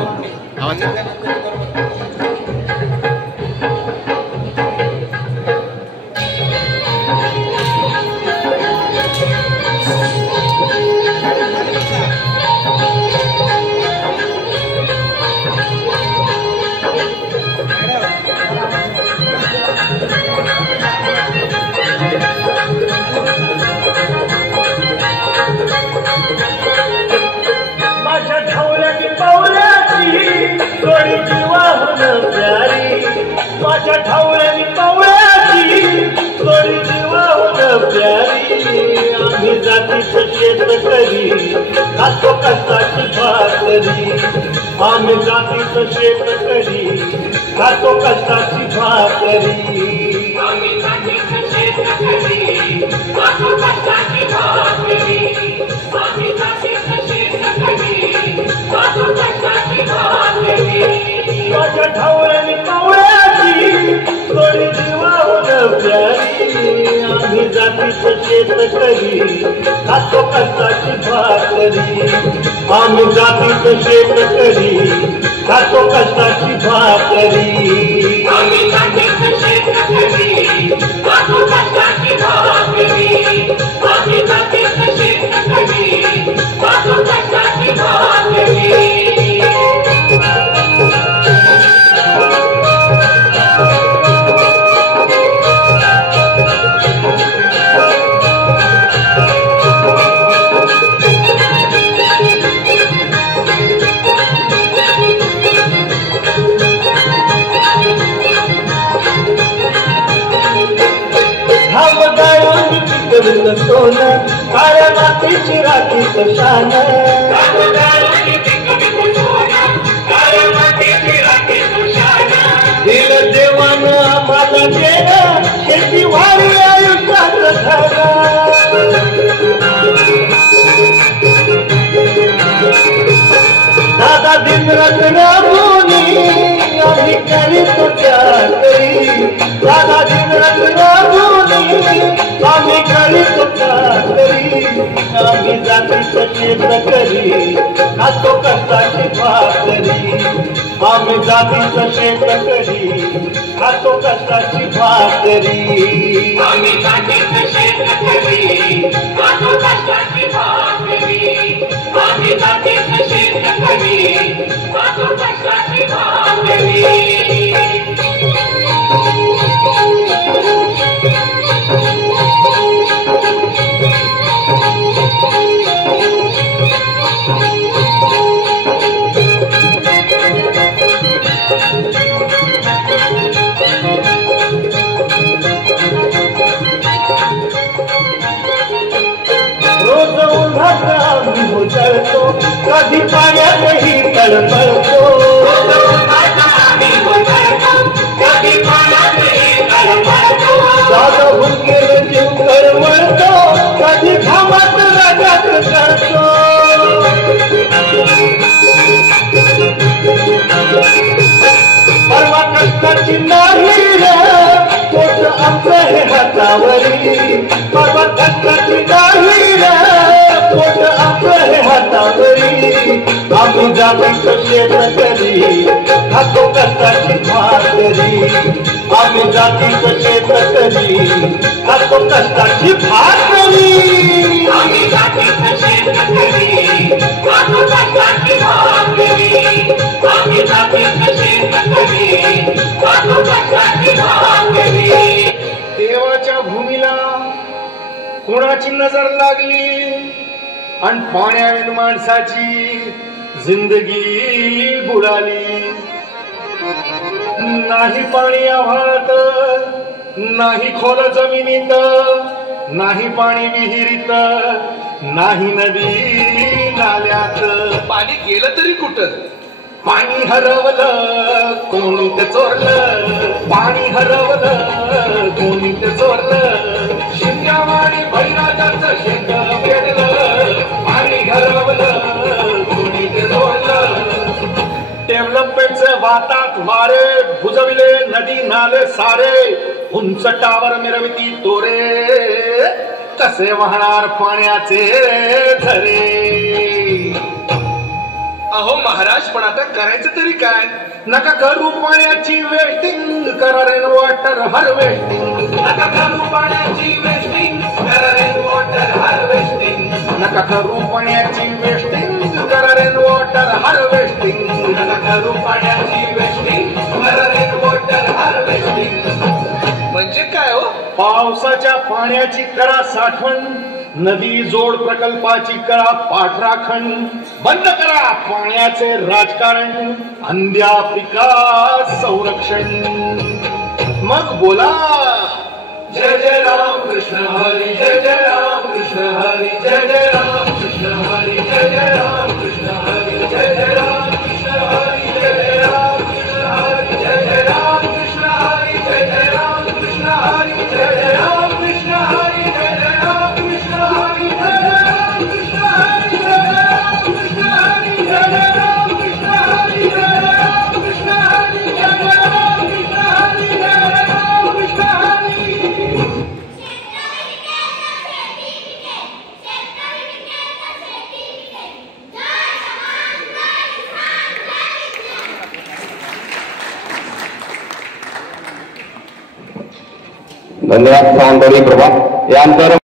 आवाज माझ्या ठावळ्यानी पावळ्याची थोडी जीवाहून प्यारी आम्ही जातीचं शेतकरी खातो कष्टाची भाकरी आम्ही जातीचं शेतकरी खातो कष्टाची भाकरी आम्ही जातीचं शेतकरी खातो कष्टाची भाकरी आम्ही जातीचं शेतकरी खातो कष्टाची भाकरी माझ्या ठावळ्यानी पावळ्याची थोडी जीवाहून प्यारी आम्ही जातीचं शेतकरी खातो कष्टाची भाकरी आम्ही जातीचं शेतकरी खातो कष्टाची भाकरी आम्ही जातीचं शेतकरी खातो कष्टाची भाकरी आम्ही जातीचं शेतकरी खातो कष्टाची भाकरी सोनं काळ्या मातीची राखीचं शान दिलं देवानं आम्हाला देणं शेती वारी आयुष्याचं दादा दिन रत्नाभूनी आम्ही करीतो त्याकरी दादा दिन रत्नाभूनी आम्ही करीतो त्याकरी आम्ही जातीचं शेतकरी खातो कष्टाची भाकरी आम्ही जातीचं शेतकरी खातो कष्टाची भाकरी आम्ही जातीचं शेतकरी खातो कष्टाची भाकरी आम्ही जातीचं शेतकरी खातो कष्टाची भाकरी कधी पाण्यातही तळमळतो दादा हुंकेर जीव तळमळतो कधी घामात रगत करतो परवा कष्टाची नाही पोट आपलं हे हातावरी परवा कष्टाची नाही पोट आपलं हे हातावरी आम्ही जातीचं शेतकरी खातो कष्टाची भाकरी आम्ही जातीचं शेतकरी खातो कष्टाची भाकरी आम्ही जातीचं शेतकरी खातो कष्टाची भाकरी आम्ही जातीचं शेतकरी खातो कष्टाची भाकरी देवाच्या भूमीला कोणाची नजर लागली आणि पाण्याने माणसाची जिंदगी बुडाली नाही पाणी आव्हात नाही खोल जमिनीत नाही पाणी विहिरीत नाही नदी नाल्यात पाणी गेलं तरी कुठं पाणी हरवलं कोणी ते चोरलं पाणी हरवलं कोणी ते चोरलं शिंगावाणी बैराजाचं शेत पेरलं पाणी हरवलं कोणी ते चोरलं डेव्हलपमेंटचे वातात वारे बुजविले नदी नाले सारे उंच टावर मिरविती तोरे कसे वाहणार पाण्याचे झरे अहो महाराज, पण आता करायचं तरी काय? नका करू पाण्याची वेस्टिंग, करा रेन वॉटर हार्वेस्टिंग. नका करू पाण्याची वेस्टिंग, करा रेन वॉटर हार्वेस्टिंग. नका करू पाण्याची वेस्टिंग, करा रेन वॉटर हार्वेस्टिंग. नका करू पाण्याची वेस्टिंग, करा रेन वॉटर हार्वेस्टिंग. म्हणजे काय हो? पावसाच्या पाण्याची करा साठवण, नदी जोड प्रकल्पाची करा पाठराखण. बंद करा पाण्याचे राजकारण, अंध्या पिका संरक्षण. मग बोला जय जय राम कृष्ण हरी, जय जय राम कृष्ण हरी, जय जय राम कृष्ण हरी, जय जय राम कृष्ण हरी, जय जय राम कृष्ण हरी, जय जय राम कृष्ण हरी, जय जय राम कृष्ण हरी, जय जय राम कृष्ण हरी, जय जय राम कृष्ण हरी, जय जय राम कृष्ण हरी, जय जय राम कृष्ण हरी, जय जय राम कृष्ण हरी, जय जय राम कृष्ण हरी, जय जय राम कृष्ण हरी, जय जय राम कृष्ण हरी, जय जय राम कृष्ण हरी. धन्यवाद. सावंतवाडी प्रभा यानंतर